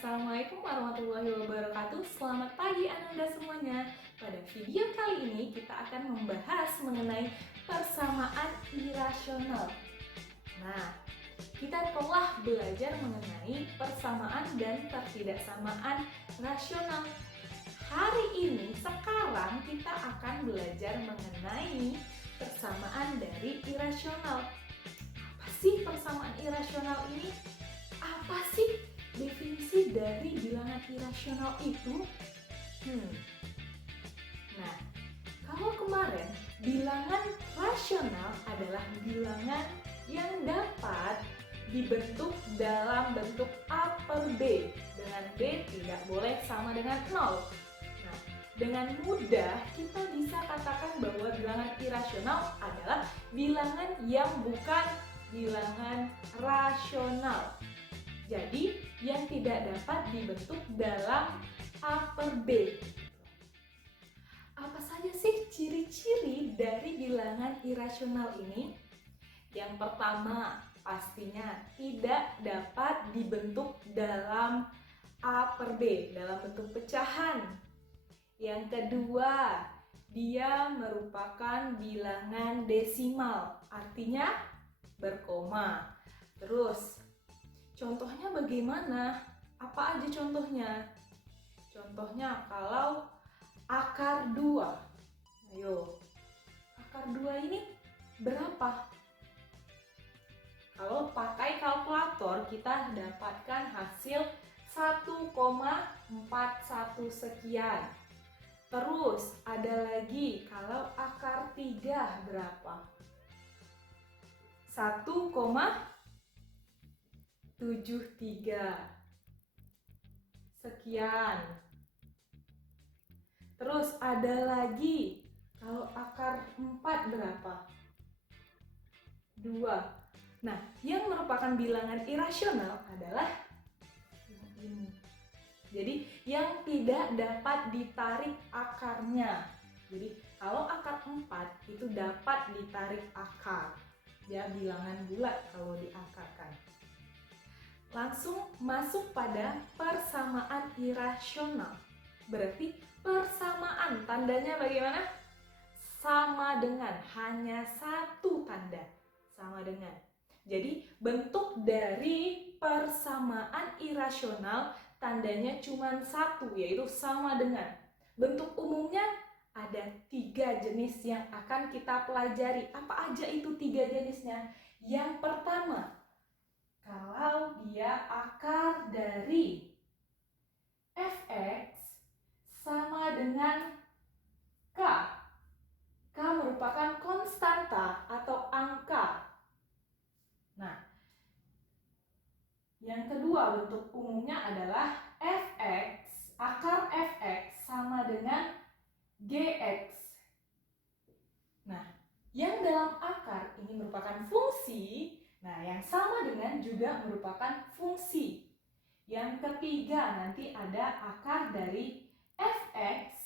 Assalamualaikum warahmatullahi wabarakatuh. Selamat pagi Ananda semuanya. Pada video kali ini kita akan membahas mengenai persamaan irasional. Nah, kita telah belajar mengenai persamaan dan ketidaksamaan rasional. Hari ini, sekarang kita akan belajar mengenai persamaan dari irasional. Apa sih persamaan irasional ini? Apa sih definisi dari bilangan irasional itu? Nah, kalau kemarin bilangan rasional adalah bilangan yang dapat dibentuk dalam bentuk A per B, dengan B tidak boleh sama dengan 0. Nah, dengan mudah kita bisa katakan bahwa bilangan irasional adalah bilangan yang bukan bilangan rasional. Jadi, yang tidak dapat dibentuk dalam A per B. Apa saja sih ciri-ciri dari bilangan irasional ini? Yang pertama, pastinya tidak dapat dibentuk dalam A per B, dalam bentuk pecahan. Yang kedua, dia merupakan bilangan desimal, artinya berkoma. Terus, contohnya bagaimana? Apa aja contohnya? Contohnya kalau akar 2. Ayo, akar 2 ini berapa? Kalau pakai kalkulator kita dapatkan hasil 1,41 sekian. Terus ada lagi kalau akar 3 berapa? 1,73 sekian. Terus ada lagi kalau akar 4 berapa? 2. Nah, yang merupakan bilangan irasional adalah ini. Jadi yang tidak dapat ditarik akarnya. Jadi kalau akar 4 itu dapat ditarik akar. Ya, bilangan bulat kalau diakarkan. Langsung masuk pada persamaan irasional. Berarti persamaan tandanya bagaimana? Sama dengan, hanya satu tanda. Sama dengan. Jadi bentuk dari persamaan irasional tandanya cuma satu, yaitu sama dengan. Bentuk umumnya ada 3 jenis yang akan kita pelajari. Apa aja itu 3 jenisnya? Yang pertama, kalau dia akar dari fx sama dengan k. K merupakan konstanta atau angka. Nah, yang kedua bentuk umumnya adalah fx, akar fx sama dengan gx. Nah, yang dalam akar ini merupakan fungsi. Nah, yang sama dengan juga merupakan fungsi. Yang ketiga nanti ada akar dari fx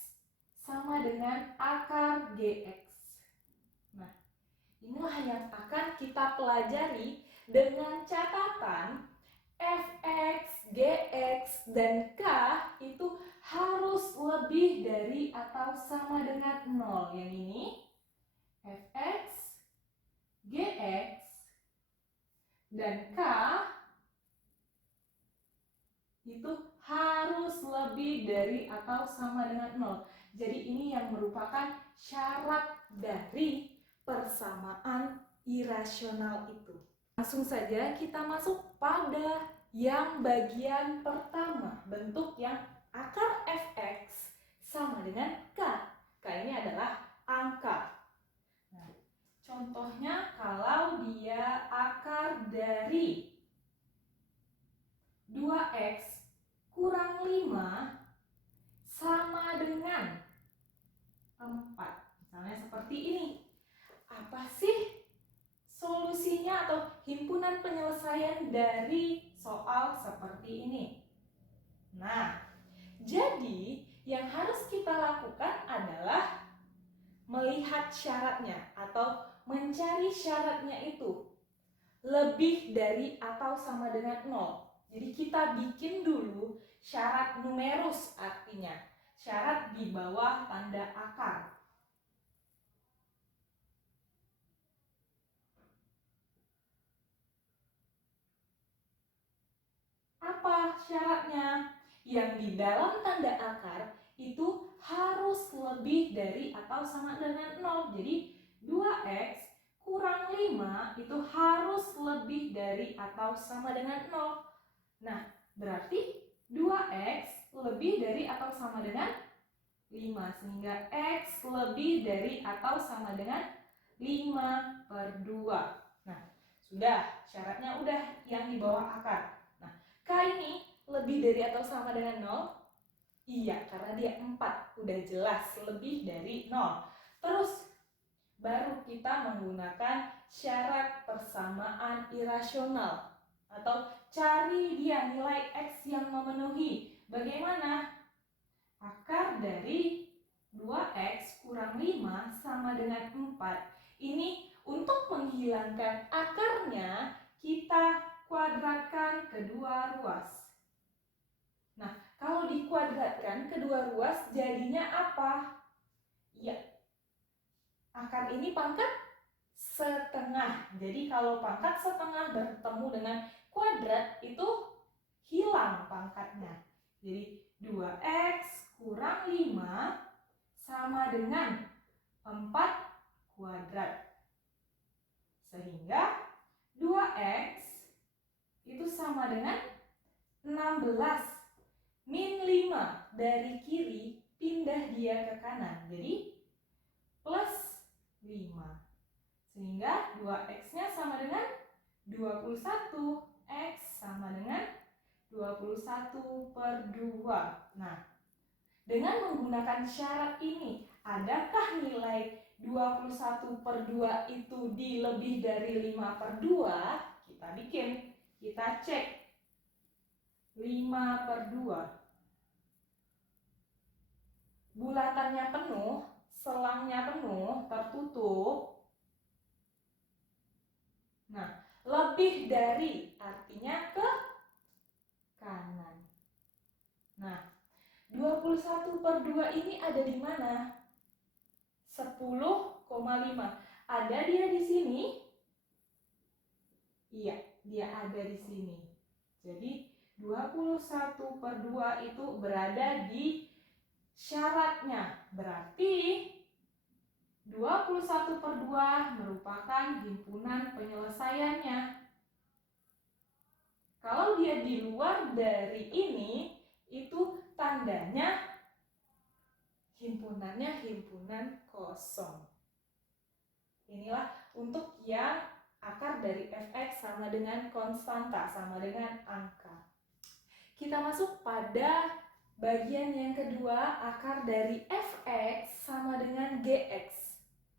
sama dengan akar gx. Nah, inilah yang akan kita pelajari dengan catatan fx, gx, dan k itu harus lebih dari atau sama dengan 0. Yang ini fx, gx, dan k itu harus lebih dari atau sama dengan 0. Jadi ini yang merupakan syarat dari persamaan irasional itu. Langsung saja kita masuk pada yang bagian pertama, bentuk yang akar fx sama dengan k. K ini adalah angka. Nah, contohnya kalau dia akar dari 2x kurang 5 sama dengan 4. Misalnya seperti ini. Apa sih solusinya atau himpunan penyelesaian dari soal seperti ini? Nah, jadi yang harus kita lakukan adalah melihat syaratnya atau mencari syaratnya itu lebih dari atau sama dengan 0. Jadi kita bikin dulu syarat numerus, artinya syarat di bawah tanda akar. Apa syaratnya? Yang di dalam tanda akar itu harus lebih dari atau sama dengan 0. Jadi 2x kurang 5 itu harus lebih dari atau sama dengan 0. Nah, berarti 2x lebih dari atau sama dengan 5. Sehingga x lebih dari atau sama dengan 5/2. Nah, sudah, syaratnya udah yang di bawah akar. Nah, K ini lebih dari atau sama dengan 0? Iya, karena dia 4. Udah jelas lebih dari 0. Terus, baru kita menggunakan syarat persamaan irasional. Atau cari dia nilai X yang memenuhi. Bagaimana? Akar dari 2X kurang 5 sama dengan 4. Ini untuk menghilangkan akarnya, kita kuadratkan kedua ruas. Nah, kalau dikuadratkan kedua ruas jadinya apa? Ya, akar ini pangkat setengah. Jadi kalau pangkat setengah bertemu dengan kuadrat itu hilang pangkatnya. Jadi 2x kurang 5 sama dengan 4 kuadrat. Sehingga 2x itu sama dengan 16. Min 5 dari kiri pindah dia ke kanan. Jadi plus 5. Sehingga 2x-nya sama dengan 21. X sama dengan 21/2. Nah, dengan menggunakan syarat ini, adakah nilai 21/2 itu di lebih dari 5/2? Kita bikin, kita cek. 5/2. Bulatannya penuh, selangnya penuh, tertutup. Nah, lebih dari artinya ke kanan. Nah, 21/2 ini ada di mana? 10,5. Ada dia di sini? Iya, dia ada di sini. Jadi 21/2 itu berada di syaratnya. Berarti 21/2 merupakan himpunan penyelesaiannya. Kalau dia di luar dari ini, itu tandanya himpunannya himpunan kosong. Inilah untuk yang akar dari fx sama dengan konstanta, sama dengan angka. Kita masuk pada bagian yang kedua, akar dari fx sama dengan gx.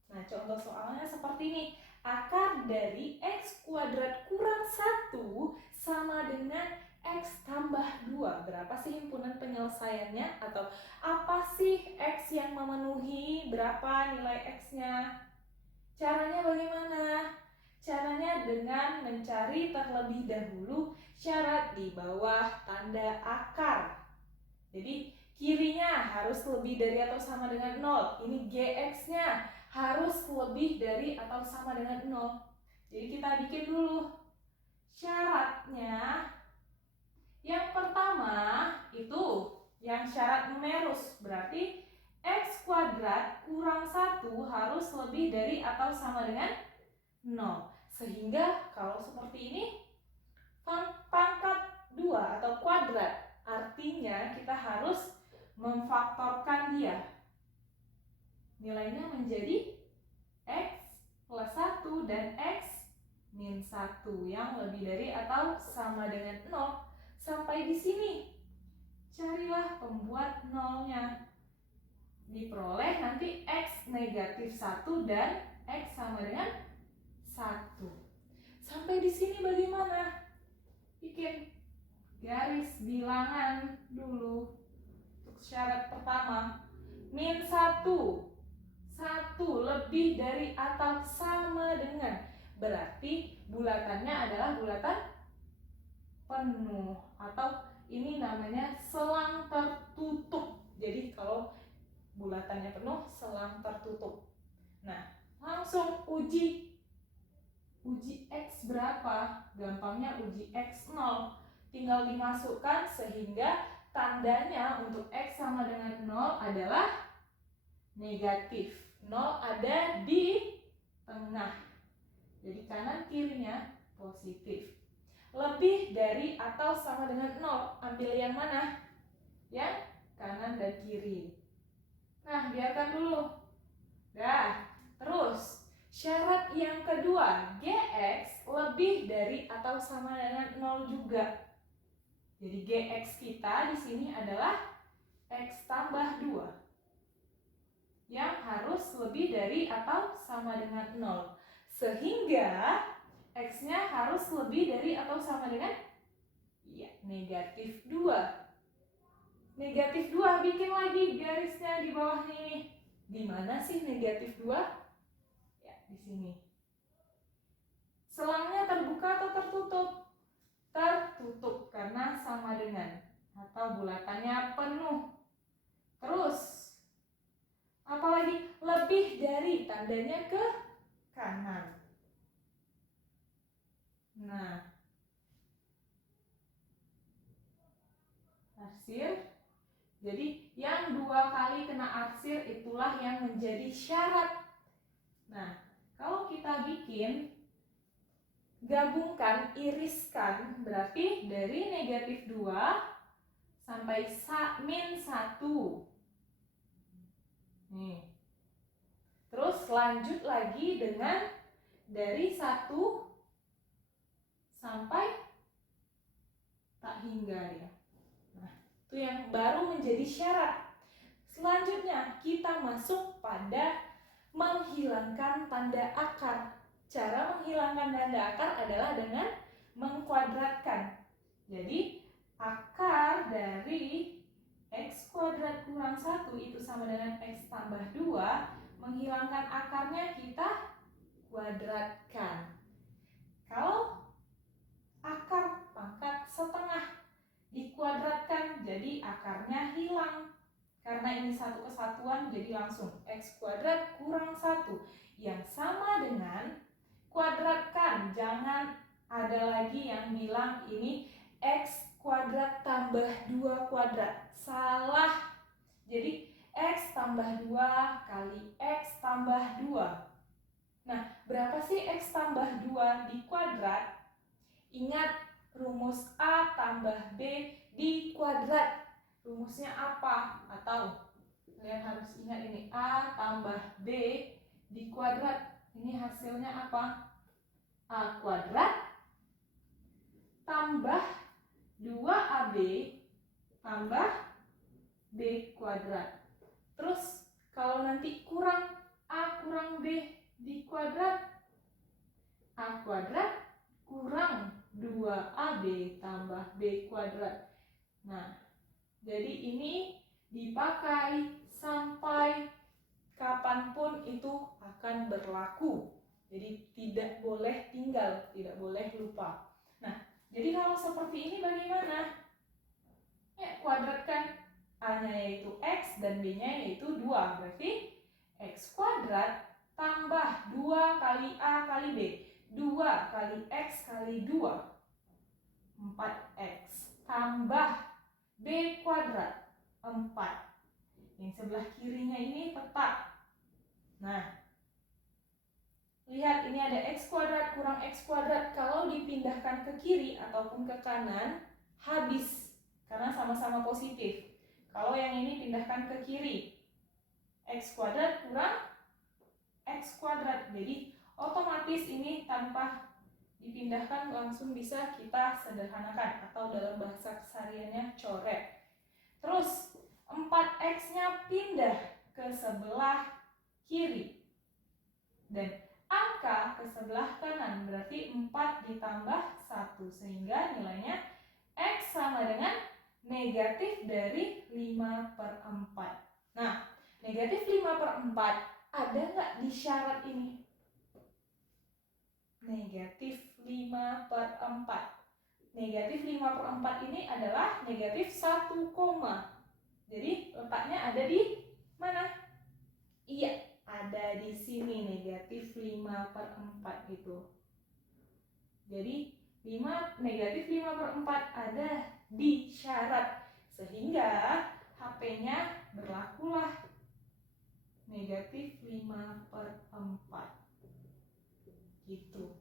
Nah, contoh soalnya seperti ini. Akar dari x kuadrat kurang 1 sama dengan x tambah 2. Berapa sih himpunan penyelesaiannya? Atau apa sih x yang memenuhi? Berapa nilai x-nya? Caranya bagaimana? Caranya dengan mencari terlebih dahulu syarat di bawah tanda akar. Jadi kirinya harus lebih dari atau sama dengan 0. Ini gx-nya harus lebih dari atau sama dengan 0. Jadi kita bikin dulu syaratnya. Yang pertama itu yang syarat numerus. Berarti x kuadrat kurang 1 harus lebih dari atau sama dengan 0. Sehingga kalau seperti ini pangkat 2 atau kuadrat. Artinya kita harus memfaktorkan dia. Nilainya menjadi x plus 1 dan x min 1 yang lebih dari atau sama dengan 0. Sampai di sini. Carilah pembuat nolnya. Diperoleh nanti x negatif 1 dan x sama dengan 1. Sampai di sini bagaimana? Bikin garis bilangan dulu. Untuk syarat pertama, min 1. 1 lebih dari atau sama dengan. Berarti bulatannya adalah bulatan penuh, atau ini namanya selang tertutup. Jadi kalau bulatannya penuh, selang tertutup. Nah, langsung uji X berapa? Gampangnya uji X 0. Tinggal dimasukkan sehingga tandanya untuk X sama dengan 0 adalah negatif. 0 ada di tengah. Jadi kanan kirinya positif. Lebih dari atau sama dengan 0, ambil yang mana? Yang kanan dan kiri. Nah, biarkan dulu. Dah, terus syarat yang kedua, Gx lebih dari atau sama dengan 0 juga. Jadi Gx kita di sini adalah X tambah 2. Yang harus lebih dari atau sama dengan 0. Sehingga X-nya harus lebih dari atau sama dengan negatif 2. Negatif 2, bikin lagi garisnya di bawahnya ini. Di mana sih negatif 2? Ya, di sini. Selangnya terbuka atau tertutup? Tertutup karena sama dengan atau bulatannya penuh. Terus apalagi lebih dari, tandanya ke kanan. Nah, arsir. Jadi yang 2 kali kena arsir itulah yang menjadi syarat. Nah, kalau kita bikin, gabungkan, iriskan, berarti dari negatif 2 sampai min 1. Nih. Terus lanjut lagi dengan dari 1 sampai tak hingga ya. Nah, itu yang baru menjadi syarat. Selanjutnya kita masuk pada menghilangkan tanda akar. Cara menghilangkan tanda akar adalah dengan mengkuadratkan. Jadi akar dari X kuadrat kurang 1 itu sama dengan X tambah 2. Menghilangkan akarnya kita kuadratkan. Kalau akar pangkat setengah dikuadratkan, jadi akarnya hilang. Karena ini satu kesatuan, jadi langsung X kuadrat kurang 1. Yang sama dengan kuadratkan. Jangan ada lagi yang bilang ini X kuadrat tambah 2 kuadrat. Salah. Jadi X tambah 2 kali X tambah 2. Nah, berapa sih X tambah 2 di kuadrat? Ingat rumus A tambah B di kuadrat. Rumusnya apa? Atau kalian harus ingat ini, A tambah B di kuadrat. Ini hasilnya apa? A kuadrat tambah 2AB tambah B kuadrat. Terus kalau nanti kurang A kurang B di kuadrat, A kuadrat kurang 2AB tambah B kuadrat. Nah, jadi ini dipakai sampai kapanpun itu akan berlaku. Jadi tidak boleh tinggal, tidak boleh lupa. Nah, jadi kalau seperti ini bagaimana? Ya, kuadratkan. A-nya yaitu X dan B-nya yaitu 2. Berarti X kuadrat tambah 2 kali A kali B. 2 kali X kali 2. 4X tambah B kuadrat 4. Yang sebelah kirinya ini tetap. Nah, lihat ini ada X kuadrat kurang X kuadrat. Kalau dipindahkan ke kiri ataupun ke kanan, habis. Karena sama-sama positif. Kalau yang ini pindahkan ke kiri, X kuadrat kurang X kuadrat. Jadi otomatis ini tanpa dipindahkan langsung bisa kita sederhanakan. Atau dalam bahasa kesehariannya coret. Terus 4X-nya pindah ke sebelah kiri. Dan angka ke sebelah kanan. Berarti 4 ditambah 1. Sehingga nilainya X sama dengan negatif dari 5/4. Nah, negatif 5/4 ada nggak di syarat ini? Negatif 5/4. negatif 5/4 ini adalah negatif 1, jadi letaknya ada di mana? Iya, ada di sini negatif 5/4 itu. Jadi negatif 5/4 ada di syarat, sehingga HP-nya berlakulah negatif 5/4 gitu.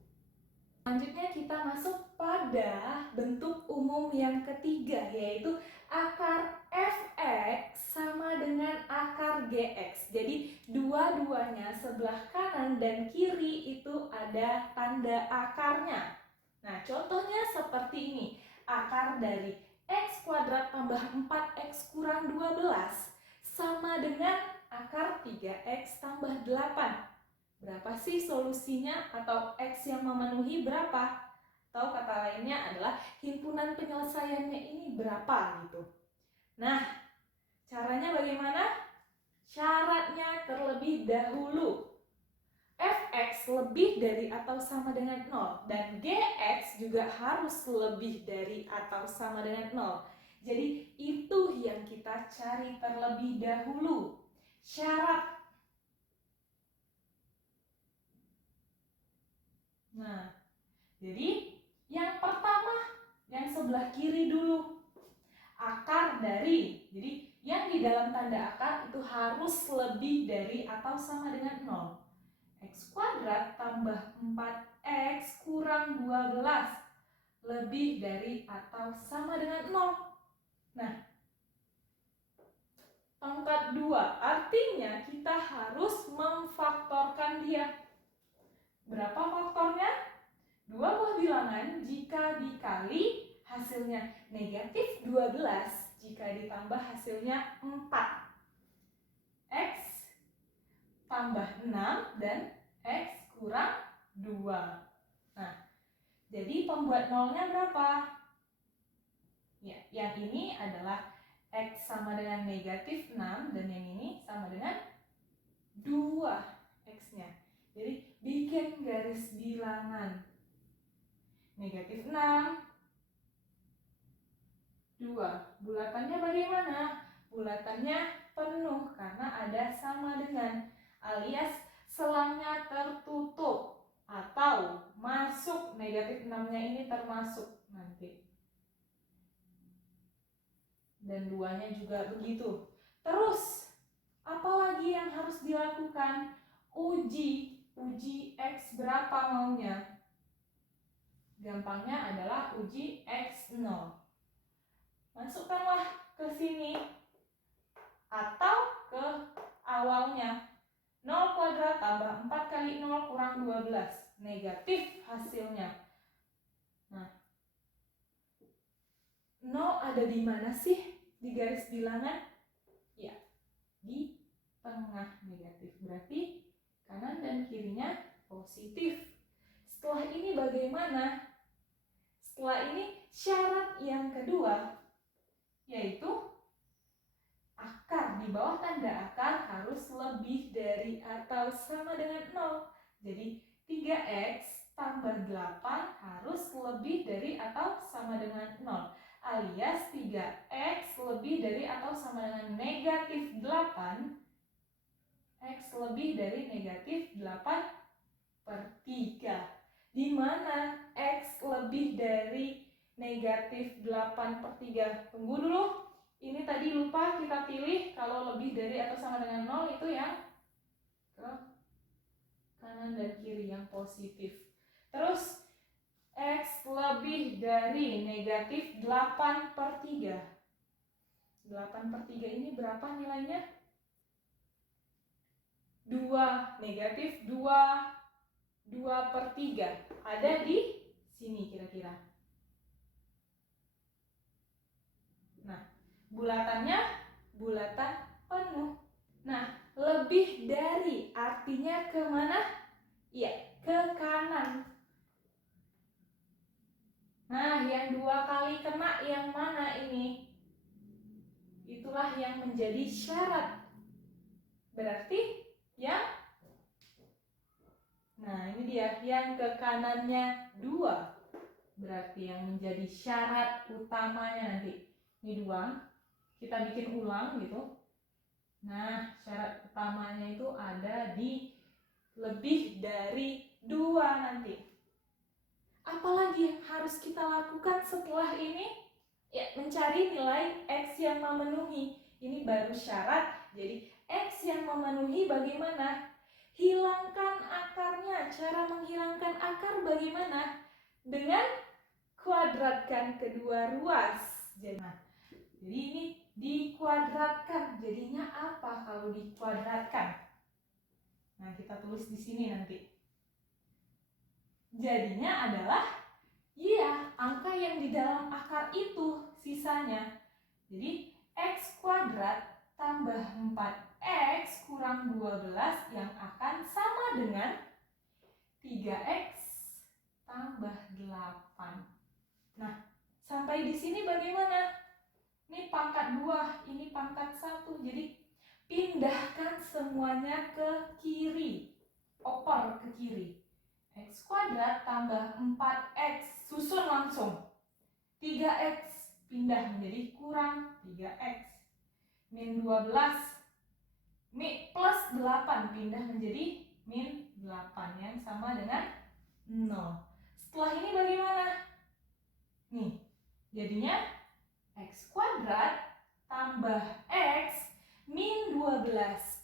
Selanjutnya kita masuk pada bentuk umum yang ketiga, yaitu akar fx sama dengan akar gx. Jadi dua-duanya sebelah kanan dan kiri itu ada tanda akarnya. Nah, contohnya seperti ini. Akar dari x kuadrat tambah 4x kurang 12 sama dengan akar 3x tambah 8. Berapa sih solusinya atau X yang memenuhi berapa? Atau kata lainnya adalah himpunan penyelesaiannya ini berapa gitu. Nah, caranya bagaimana? Syaratnya terlebih dahulu fx lebih dari atau sama dengan 0 dan gx juga harus lebih dari atau sama dengan 0. Jadi itu yang kita cari terlebih dahulu. Syarat. Nah, jadi yang pertama, yang sebelah kiri dulu. Akar dari, jadi yang di dalam tanda akar itu harus lebih dari atau sama dengan 0. X kuadrat tambah 4x kurang 12 lebih dari atau sama dengan 0. Nah, pangkat 2 artinya kita harus memfaktorkan dia. Berapa faktornya? Dua buah bilangan jika dikali hasilnya negatif 12, jika ditambah hasilnya 4. X tambah 6 dan X kurang 2. Nah, jadi pembuat nolnya berapa? Ya, yang ini adalah X sama dengan negatif 6 dan yang ini sama dengan 2 X-nya. Jadi bikin garis bilangan. Negatif 6, 2. Bulatannya bagaimana? Bulatannya penuh karena ada sama dengan, alias selangnya tertutup atau masuk, negatif 6-nya ini termasuk nanti. Dan 2-nya juga begitu. Terus, apalagi yang harus dilakukan? Uji X berapa maunya? Gampangnya adalah uji X0. Masukkanlah ke sini atau ke awalnya. 0 kuadrat tambah 4 kali 0 kurang 12. Negatif hasilnya. Nah, 0 ada di mana sih di garis bilangan? Ya, di tengah negatif. Berarti kanan dan kirinya positif. Setelah ini bagaimana? Setelah ini syarat yang kedua, yaitu akar di bawah tanda akar harus lebih dari atau sama dengan 0. Jadi 3x tambah 8 harus lebih dari atau sama dengan 0. Alias 3x lebih dari atau sama dengan negatif 8. X lebih dari negatif 8/3. Di mana X lebih dari negatif 8/3? Tunggu dulu. Ini tadi lupa kita pilih, kalau lebih dari atau sama dengan 0 itu yang ke kanan dan kiri yang positif. Terus X lebih dari negatif 8/3. 8/3 ini berapa nilainya? 2, negatif 2/3. Ada di sini kira-kira. Nah, bulatannya bulatan penuh. Nah, lebih dari artinya kemana? Iya, ke kanan. Nah, yang 2 kali kena yang mana ini? Itulah yang menjadi syarat. Berarti yang, nah ini dia, yang ke kanannya 2. berarti yang menjadi syarat utamanya nanti. Ini 2, kita bikin ulang gitu. Nah, syarat utamanya itu ada di lebih dari 2 nanti. Apalagi yang harus kita lakukan setelah ini? Ya, mencari nilai X yang memenuhi. Ini baru syarat. Jadi, X yang memenuhi bagaimana? Hilangkan akarnya. Cara menghilangkan akar bagaimana? Dengan kuadratkan kedua ruas. Jadi ini dikuadratkan. Jadinya apa kalau dikuadratkan? Nah, kita tulis di sini nanti. Jadinya adalah angka yang di dalam akar itu sisanya. Jadi X kuadrat tambah 4X kurang 12 yang akan sama dengan 3X tambah 8. Nah, sampai di sini bagaimana? Ini pangkat 2, ini pangkat 1. Jadi pindahkan semuanya ke kiri. Oper ke kiri. X kuadrat tambah 4X, susun langsung. 3X pindah menjadi kurang 3X. Min 12, plus 8 pindah menjadi min 8 yang sama dengan 0. Setelah ini bagaimana? Nih, jadinya X kuadrat tambah X min 12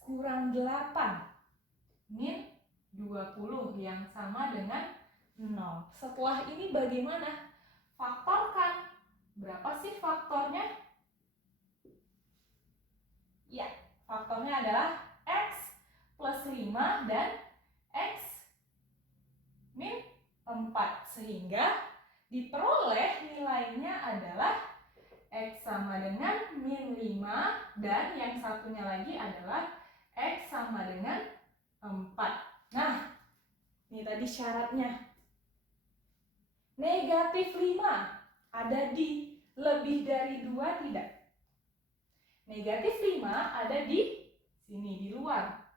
kurang 8. Min 20 yang sama dengan 0. Setelah ini bagaimana? Faktorkan. Berapa sih faktornya? Ya, faktornya adalah X plus 5 dan X min 4. Sehingga diperoleh nilainya adalah X sama dengan min 5 dan yang satunya lagi adalah X sama dengan 4. Nah, ini tadi syaratnya. Negatif 5 ada di lebih dari 2 tidak? Negatif 5 ada di sini, di luar.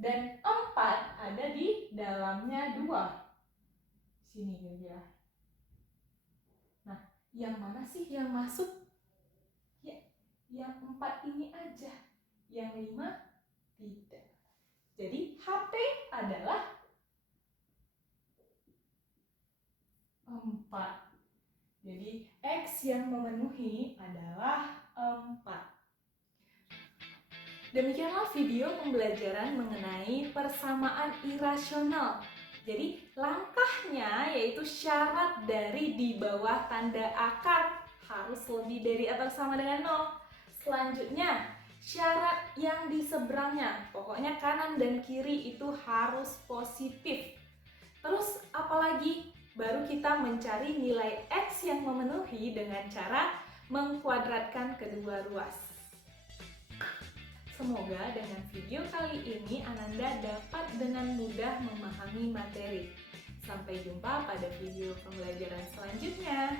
Dan 4 ada di dalamnya 2. Sini kira-kira. Nah, yang mana sih yang masuk? Ya, yang 4 ini aja. Yang 5 tidak. Jadi HP adalah 4. Jadi X yang memenuhi adalah 4. Demikianlah video pembelajaran mengenai persamaan irasional. Jadi langkahnya yaitu syarat dari di bawah tanda akar harus lebih dari atau sama dengan 0. Selanjutnya syarat yang di seberangnya, pokoknya kanan dan kiri itu harus positif. Terus apalagi? Baru kita mencari nilai X yang memenuhi dengan cara mengkuadratkan kedua ruas. Semoga dengan video kali ini Ananda dapat dengan mudah memahami materi. Sampai jumpa pada video pembelajaran selanjutnya.